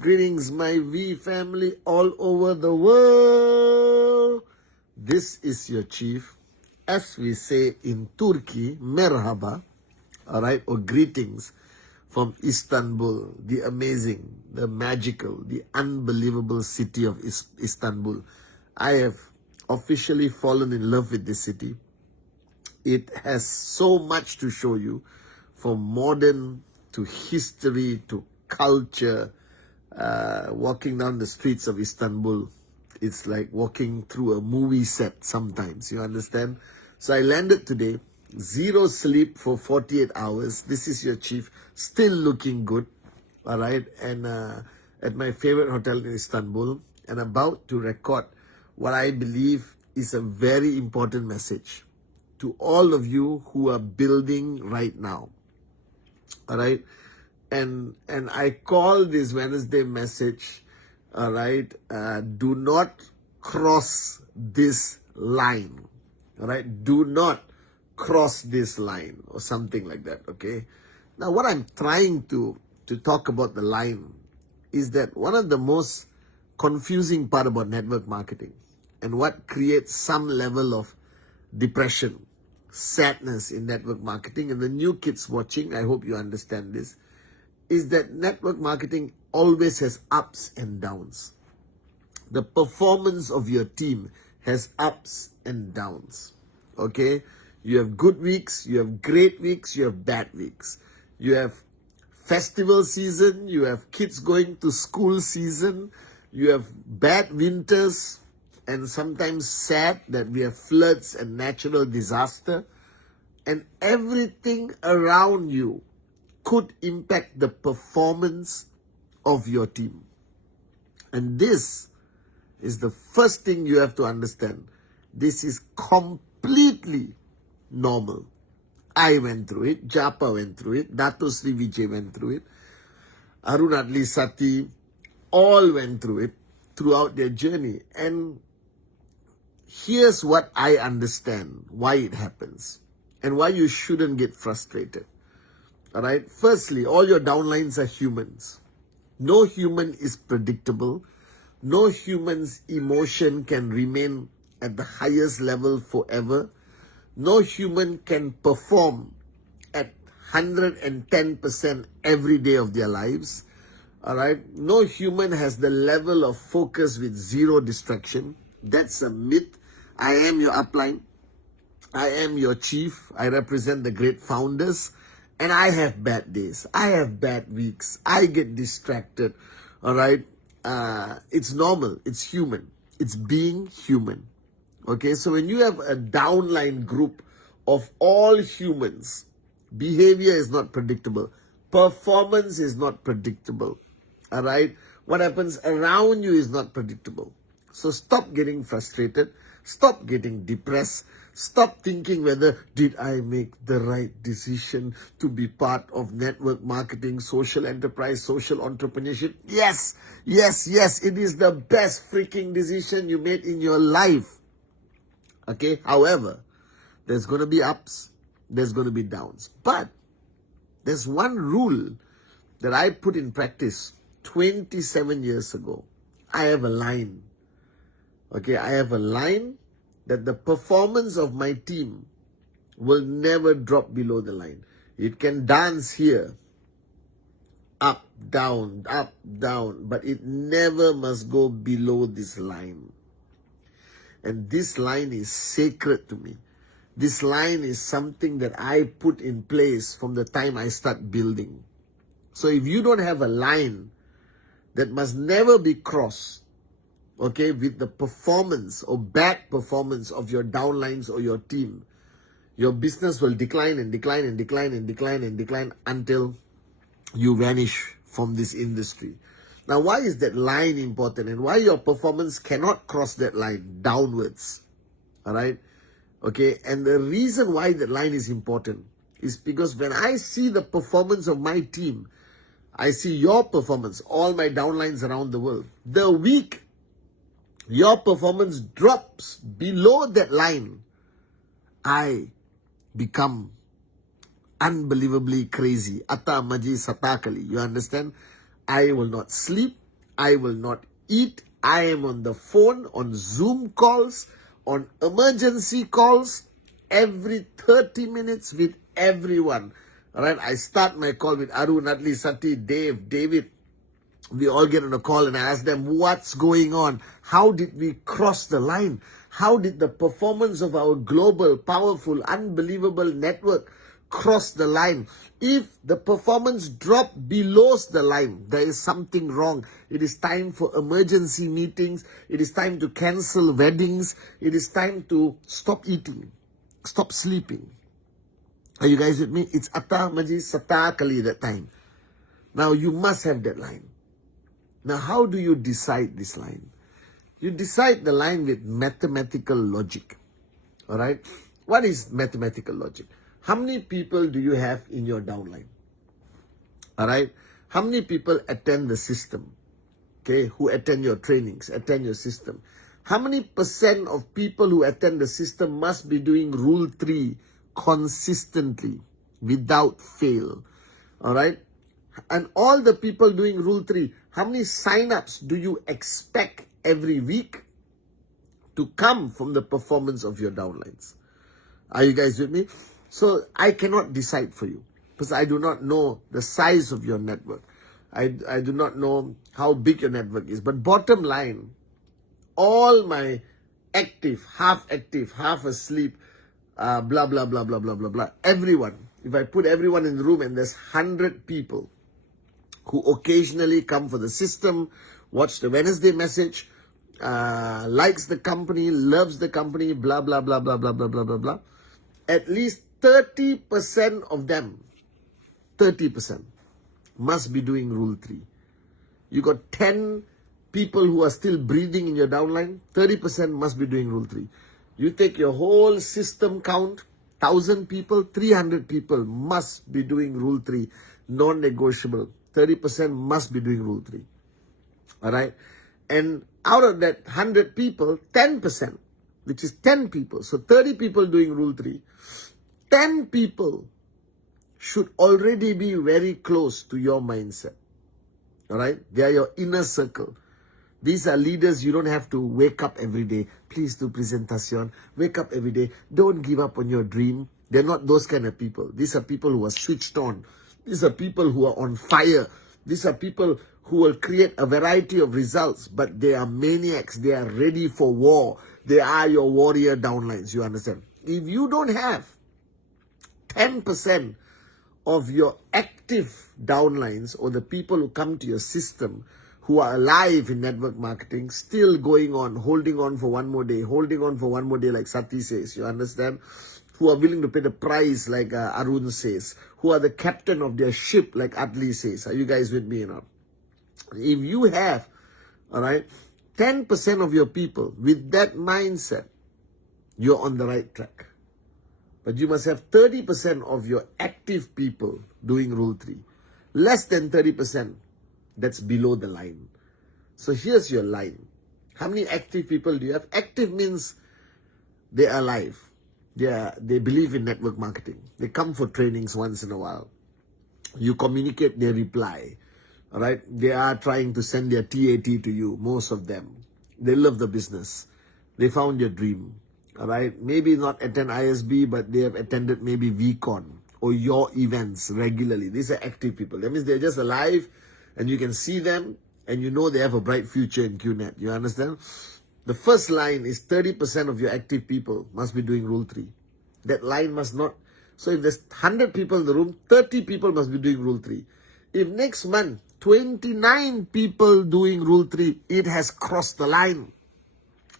Greetings, my V family all over the world. This is your chief. As we say in Turkey, merhaba, all right, or greetings from Istanbul, the amazing, the magical, the unbelievable city of Istanbul. I have officially fallen in love with this city. It has so much to show you, from modern to history to culture. Walking down the streets of Istanbul, it's like walking through a movie set sometimes, you understand? So I landed today, zero sleep for 48 hours. This is your chief, still looking good, all right? And at my favorite hotel in Istanbul, and about to record what I believe is a very important message to all of you who are building right now, all right? And I call this Wednesday message, all right, do not cross this line, all right? Do not cross this line, or something like that, okay? Now, what I'm trying to talk about the line is that one of the most confusing part about network marketing, and what creates some level of depression, sadness in network marketing, and the new kids watching, I hope you understand this, is that network marketing always has ups and downs. The performance of your team has ups and downs, okay? You have good weeks, you have great weeks, you have bad weeks. You have festival season, you have kids going to school season, you have bad winters, and sometimes sad that we have floods and natural disaster. And everything around you could impact the performance of your team. And this is the first thing you have to understand. This is completely normal. I went through it, Japa went through it, Dato Sri Vijay went through it, Arun Adli Sati, all went through it throughout their journey. And here's what I understand why it happens and why you shouldn't get frustrated. All right. Firstly, all your downlines are humans. No human is predictable. No human's emotion can remain at the highest level forever. No human can perform at 110% every day of their lives. All right. No human has the level of focus with zero distraction. That's a myth. I am your upline. I am your chief. I represent the great founders. And I have bad days. I have bad weeks. I get distracted. All right. It's normal. It's human. It's being human. Okay. So when you have a downline group of all humans, behavior is not predictable. Performance is not predictable. All right. What happens around you is not predictable. So stop getting frustrated. Stop getting depressed. Stop thinking whether did I make the right decision to be part of network marketing, social enterprise, social entrepreneurship. Yes, it is the best freaking decision you made in your life. Okay, however, there's going to be ups, there's going to be downs. But there's one rule that I put in practice 27 years ago. I have a line. Okay, I have a line that the performance of my team will never drop below the line. It can dance here, up, down, but it never must go below this line. And this line is sacred to me. This line is something that I put in place from the time I start building. So if you don't have a line that must never be crossed, okay, with the performance or bad performance of your downlines or your team, your business will decline and decline and decline and decline and decline until you vanish from this industry. Now, why is that line important and why your performance cannot cross that line downwards? All right. Okay. And the reason why that line is important is because when I see the performance of my team, I see your performance, all my downlines around the world. The week your performance drops below that line, I become unbelievably crazy. Ata maji satakali. You understand? I will not sleep. I will not eat. I am on the phone, on Zoom calls, on emergency calls, every 30 minutes with everyone. All right. I start my call with Arun, Atli, Sati, Dave, David. We all get on a call and I ask them, what's going on? How did we cross the line? How did the performance of our global, powerful, unbelievable network cross the line? If the performance drop below the line, there is something wrong. It is time for emergency meetings. It is time to cancel weddings. It is time to stop eating, stop sleeping. Are you guys with me? It's Atta Maji Sata Kali that time. Now you must have that line. Now how do you decide this line? You decide the line with mathematical logic. Alright? What is mathematical logic? How many people do you have in your downline? Alright? How many people attend the system? Okay, who attend your trainings, attend your system? How many percent of people who attend the system must be doing Rule 3 consistently, without fail? Alright? And all the people doing Rule 3, how many sign-ups do you expect every week to come from the performance of your downlines? Are you guys with me? So I cannot decide for you because I do not know the size of your network. I do not know how big your network is. But bottom line, all my active, half asleep, blah, blah, blah, blah, blah, blah, blah, everyone, if I put everyone in the room and there's 100 people who occasionally come for the system, watch the Wednesday message, likes the company, loves the company, blah, blah, blah, blah, blah, blah, blah, blah, blah. At least 30% of them, 30% must be doing Rule 3. You got 10 people who are still breathing in your downline, 30% must be doing Rule 3. You take your whole system count, 1,000 people, 300 people must be doing Rule 3, non-negotiable. 30% must be doing Rule 3. Alright? And out of that 100 people, 10%, which is 10 people, so 30 people doing Rule 3, 10 people should already be very close to your mindset. Alright? They are your inner circle. These are leaders you don't have to wake up every day. Please do presentación. Wake up every day. Don't give up on your dream. They're not those kind of people. These are people who are switched on. These are people who are on fire. These are people who will create a variety of results, but they are maniacs. They are ready for war. They are your warrior downlines. You understand? If you don't have 10% of your active downlines or the people who come to your system who are alive in network marketing, still going on, holding on for one more day, like Sati says, you understand? Who are willing to pay the price like Arun says, who are the captain of their ship like Atli says. Are you guys with me or not? If you have, alright, 10% of your people with that mindset, you're on the right track. But you must have 30% of your active people doing Rule 3. Less than 30%, that's below the line. So here's your line. How many active people do you have? Active means they are alive. They believe in network marketing. They come for trainings once in a while. You communicate, they reply. All right? They are trying to send their TAT to you, most of them. They love the business. They found your dream. All right? Maybe not attend ISB, but they have attended maybe VCon or your events regularly. These are active people. That means they're just alive and you can see them and you know they have a bright future in QNet. You understand? The first line is 30% of your active people must be doing Rule 3. That line must not. So if there's 100 people in the room, 30 people must be doing Rule 3. If next month 29 people doing Rule 3, it has crossed the line.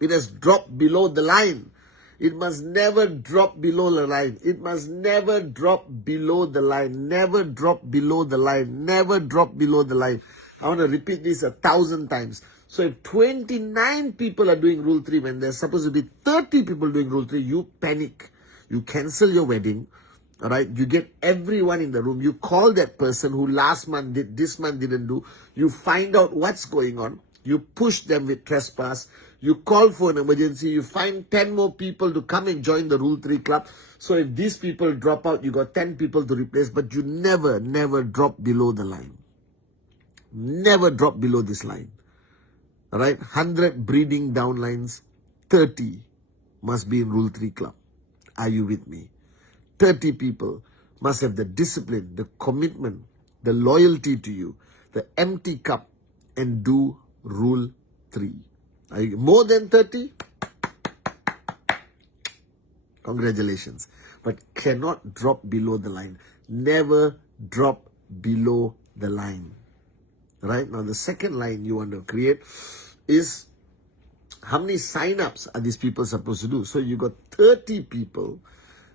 It has dropped below the line. It must never drop below the line. It must never drop below the line. Never drop below the line. Never drop below the line. I want to repeat this 1,000 times. So if 29 people are doing Rule 3 when there's supposed to be 30 people doing Rule 3, you panic. You cancel your wedding. All right, you get everyone in the room. You call that person who last month did, this month didn't do. You find out what's going on. You push them with trespass. You call for an emergency. You find 10 more people to come and join the Rule 3 club. So if these people drop out, you got 10 people to replace. But you never drop below the line. Never drop below this line. All right, 100 breeding downlines, 30 must be in Rule 3 club. Are you with me? 30 people must have the discipline, the commitment, the loyalty to you, the empty cup, and do Rule 3. Are you more than 30? Congratulations. But cannot drop below the line. Never drop below the line. Right? Now the second line you want to create is how many sign-ups are these people supposed to do? So you got 30 people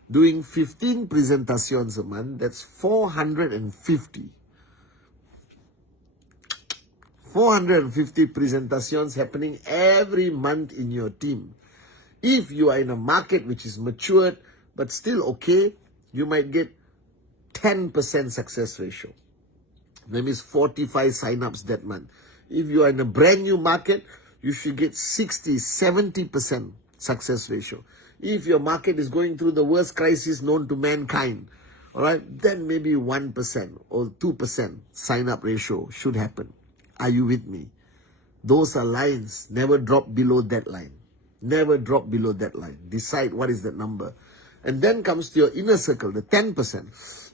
doing 15 presentacións a month. That's 450. 450 presentacións happening every month in your team. If you are in a market which is matured but still okay, you might get 10% success ratio. That means 45 sign-ups that month. If you are in a brand new market, you should get 60-70% success ratio. If your market is going through the worst crisis known to mankind, all right, then maybe 1% or 2% sign-up ratio should happen. Are you with me? Those are lines. Never drop below that line. Never drop below that line. Decide what is that number. And then comes to your inner circle, the 10%.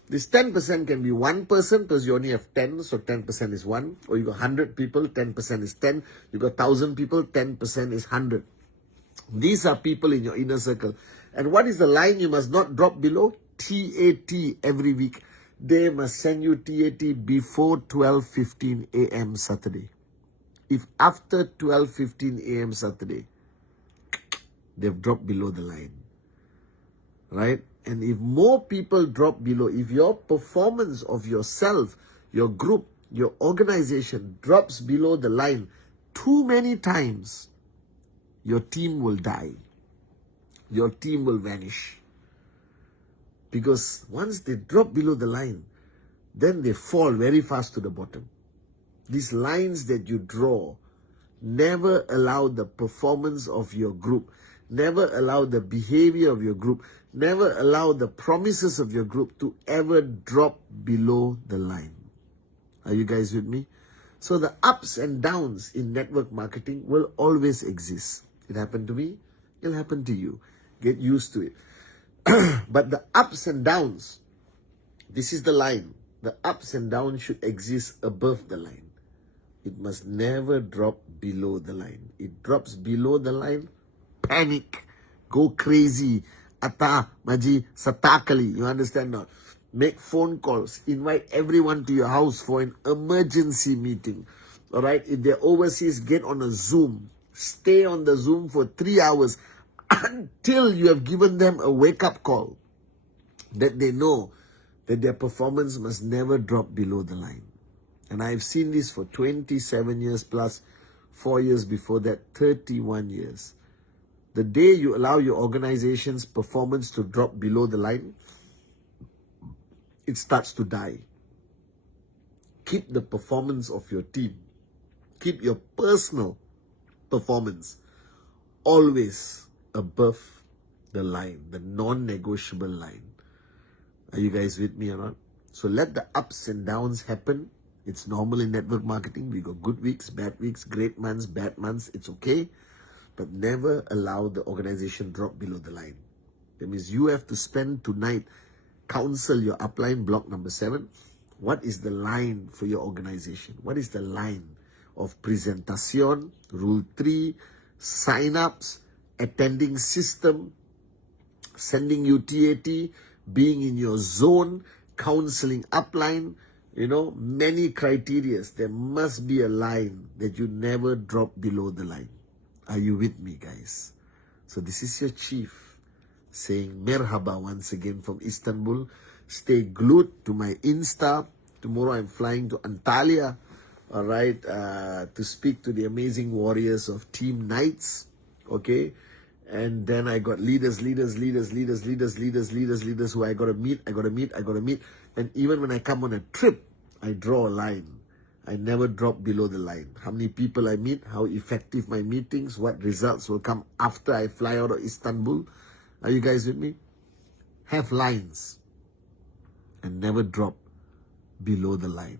This 10% can be one person because you only have 10, so 10% is 1. Or you got 100 people, 10% is 10. You got 1,000 people, 10% is 100. These are people in your inner circle. And what is the line you must not drop below? TAT every week. They must send you TAT before 12:15 a.m. Saturday. If after 12:15 a.m. Saturday, they've dropped below the line. Right? And if more people drop below, if your performance of yourself, your group, your organization drops below the line too many times, your team will die. Your team will vanish. Because once they drop below the line, then they fall very fast to the bottom. These lines that you draw never allow the performance of your group, never allow the behavior of your group, never allow the promises of your group to ever drop below the line. Are you guys with me? So the ups and downs in network marketing will always exist. It happened to me, it'll happen to you. Get used to it. But the ups and downs, this is the line. The ups and downs should exist above the line. It must never drop below the line. It drops below the line, panic, go crazy, ata, maji, satakali. You understand now? Make phone calls, invite everyone to your house for an emergency meeting. All right? If they're overseas, get on a Zoom. Stay on the Zoom for 3 hours until you have given them a wake-up call that they know that their performance must never drop below the line. And I've seen this for 27 years plus, 4 years before that, 31 years. The day you allow your organization's performance to drop below the line, it starts to die. Keep the performance of your team. Keep your personal performance always above the line, the non-negotiable line. Are you guys with me or not? So let the ups and downs happen. It's normal in network marketing. We got good weeks, bad weeks, great months, bad months. It's okay. But never allow the organization drop below the line. That means you have to spend tonight, counsel your upline, block number 7. What is the line for your organization? What is the line of presentación, rule 3, sign-ups, attending system, sending you TAT, being in your zone, counseling upline, many criterias. There must be a line that you never drop below the line. Are you with me, guys? So this is your chief saying merhaba once again from Istanbul. Stay glued to my Insta. Tomorrow I'm flying to Antalya, all right, to speak to the amazing warriors of Team Knights, okay? And then I got leaders who I got to meet. And even when I come on a trip, I draw a line. I never drop below the line. How many people I meet, how effective my meetings, what results will come after I fly out of Istanbul. Are you guys with me? Have lines and never drop below the line.